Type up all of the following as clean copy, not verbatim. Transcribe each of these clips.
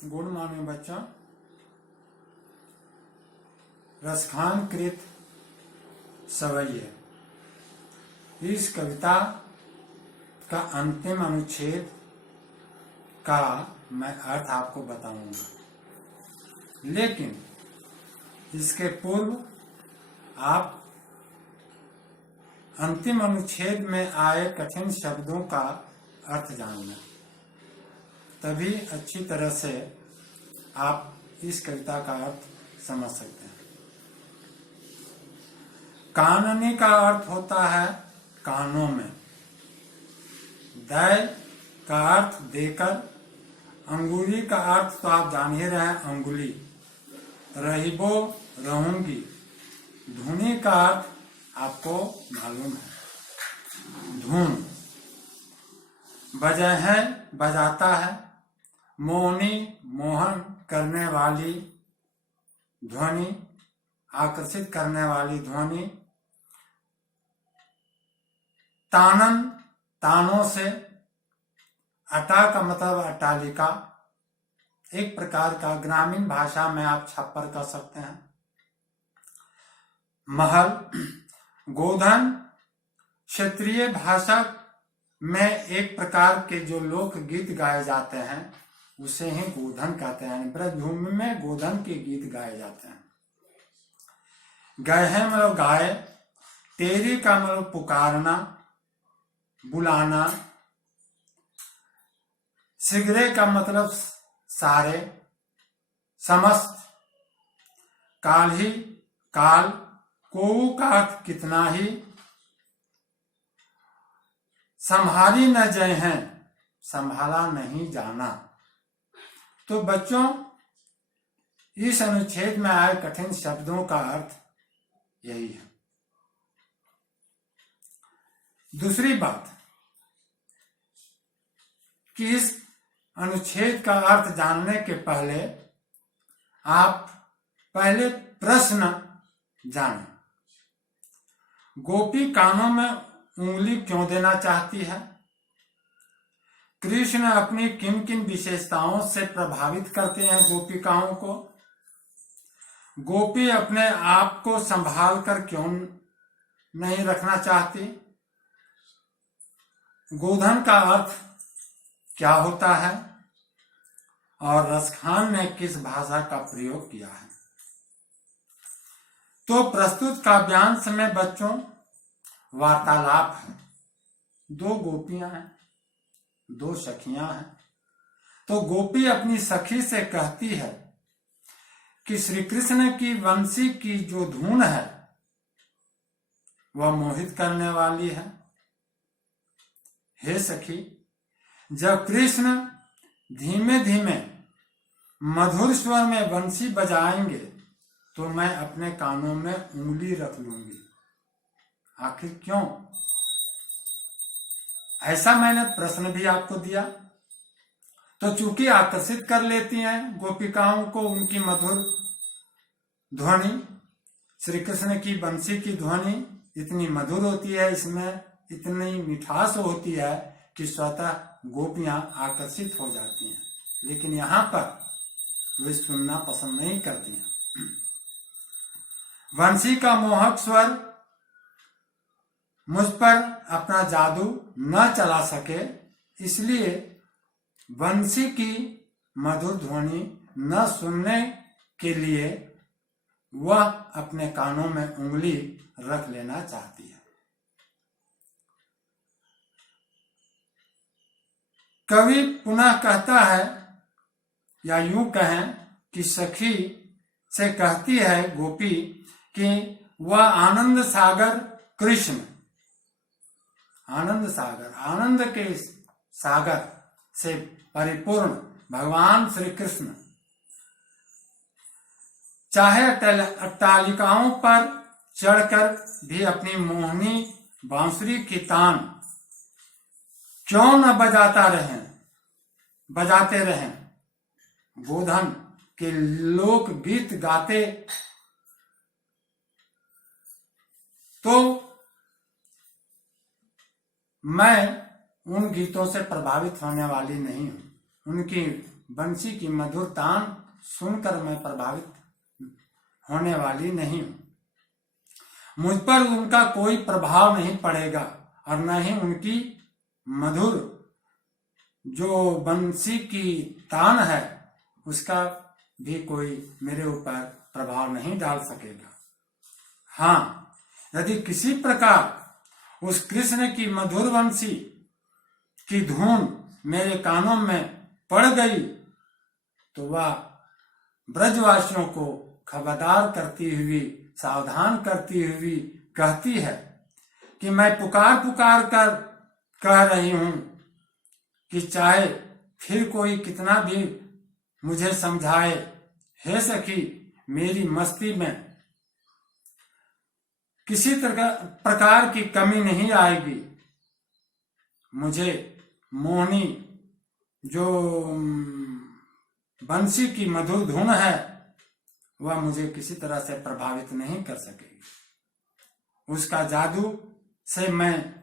Good morning बच्चों। रसखान कृत सवैये, इस कविता का अंतिम अनुच्छेद का मैं अर्थ आपको बताऊंगा, लेकिन इसके पूर्व आप अंतिम अनुच्छेद में आए कठिन शब्दों का अर्थ जानना, तभी अच्छी तरह से आप इस कविता का अर्थ समझ सकते हैं। काननी का अर्थ होता है कानों में, दै का अर्थ देकर, अंगुली का अर्थ तो आप जान ही रहे हैं अंगुली, रहीबो रहूंगी, धुनी का अर्थ आपको मालूम है धुन, बजह है बजाता है, मोहनी मोहन करने वाली ध्वनि, आकर्षित करने वाली ध्वनि, तानन तानों से, अटा का मतलब अट्टालिका, एक प्रकार का ग्रामीण भाषा में आप छप्पर कर सकते हैं। महल, गोधन क्षेत्रीय भाषा में एक प्रकार के जो लोकगीत गाए जाते हैं उसे ही गोधन कहते हैं। ब्रजभूमि में गोधन के गीत गाए जाते हैं। गए मतलब गाए, तेरी का मतलब पुकारना, बुलाना, सिगरे का मतलब सारे, समस्त, काल ही काल, को का अर्थ कितना ही, संभाली न जय हैं, संभाला नहीं जाना। तो बच्चों, इस अनुच्छेद में आए कठिन शब्दों का अर्थ यही है। दूसरी बात कि इस अनुच्छेद का अर्थ जानने के पहले आप पहले प्रश्न जानें। गोपी कानों में उंगली क्यों देना चाहती है? कृष्ण अपनी किन किन विशेषताओं से प्रभावित करते हैं गोपिकाओं को? गोपी अपने आप को संभाल कर क्यों नहीं रखना चाहती? गोधन का अर्थ क्या होता है और रसखान ने किस भाषा का प्रयोग किया है? तो प्रस्तुत काव्यांश में बच्चों वार्तालाप है। दो गोपियां हैं, दो सखियां हैं। तो गोपी अपनी सखी से कहती है कि श्री कृष्ण की वंशी की जो धुन है वह मोहित करने वाली है। हे सखी, जब कृष्ण धीमे धीमे मधुर स्वर में वंशी बजाएंगे तो मैं अपने कानों में उंगली रख लूंगी। आखिर क्यों? ऐसा मैंने प्रश्न भी आपको दिया। तो चूंकि आकर्षित कर लेती हैं गोपिकाओं को उनकी मधुर ध्वनि, श्री कृष्ण की बंसी की ध्वनि इतनी मधुर होती है, इसमें इतनी मिठास होती है कि स्वतः गोपियां आकर्षित हो जाती हैं। लेकिन यहाँ पर वे सुनना पसंद नहीं करती हैं। वंशी का मोहक स्वर मुझ पर अपना जादू न चला सके, इसलिए वंशी की मधुर ध्वनि न सुनने के लिए वह अपने कानों में उंगली रख लेना चाहती है। कवि पुनः कहता है, या यूं कहें कि सखी से कहती है गोपी कि वह आनंद सागर कृष्ण, आनंद सागर, आनंद के सागर से परिपूर्ण भगवान श्री कृष्ण चाहे अट्टालिकाओं पर चढ़कर भी अपनी मोहनी बांसुरी की तान क्यों न बजाते रहें, गोधन के लोक गीत गाते, तो मैं उन गीतों से प्रभावित होने वाली नहीं हूं। उनकी बंसी की मधुर तान सुनकर मैं प्रभावित होने वाली नहीं हूं। मुझ पर उनका कोई प्रभाव नहीं पड़ेगा और न ही उनकी मधुर जो बंसी की तान है उसका भी कोई मेरे ऊपर प्रभाव नहीं डाल सकेगा। हाँ, यदि किसी प्रकार उस कृष्ण की मधुर बंसी की धुन मेरे कानों में पड़ गई तो वह ब्रजवासियों को खबरदार करती हुई, सावधान करती हुई कहती है कि मैं पुकार पुकार कर कह रही हूं कि चाहे फिर कोई कितना भी मुझे समझाए, हे सखी, मेरी मस्ती में किसी प्रकार की कमी नहीं आएगी। मुझे मोहनी जो बंसी की मधुर धुन है वह मुझे किसी तरह से प्रभावित नहीं कर सकेगी। उसका जादू से मैं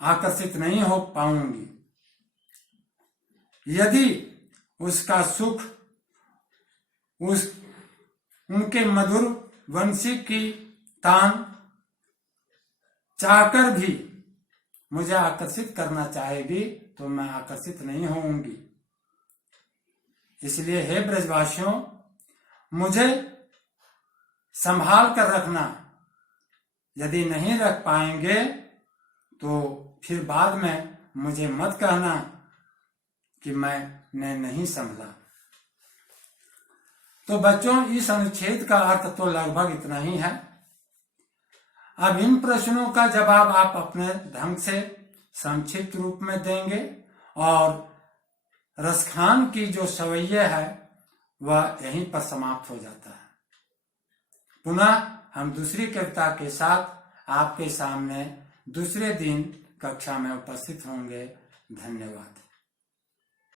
आकर्षित नहीं हो पाऊंगी। यदि उसका सुख उनके मधुर बंसी की तान चाहकर भी मुझे आकर्षित करना चाहेगी तो मैं आकर्षित नहीं होऊंगी। इसलिए हे ब्रजवासियों, मुझे संभाल कर रखना। यदि नहीं रख पाएंगे तो फिर बाद में मुझे मत कहना कि मैंने नहीं समझा। तो बच्चों, इस अनुच्छेद का अर्थ तो लगभग इतना ही है। अब इन प्रश्नों का जवाब आप अपने ढंग से संक्षिप्त रूप में देंगे और रसखान की जो सवैया है वह यहीं पर समाप्त हो जाता है। पुनः हम दूसरी कविता के साथ आपके सामने दूसरे दिन कक्षा में उपस्थित होंगे। धन्यवाद।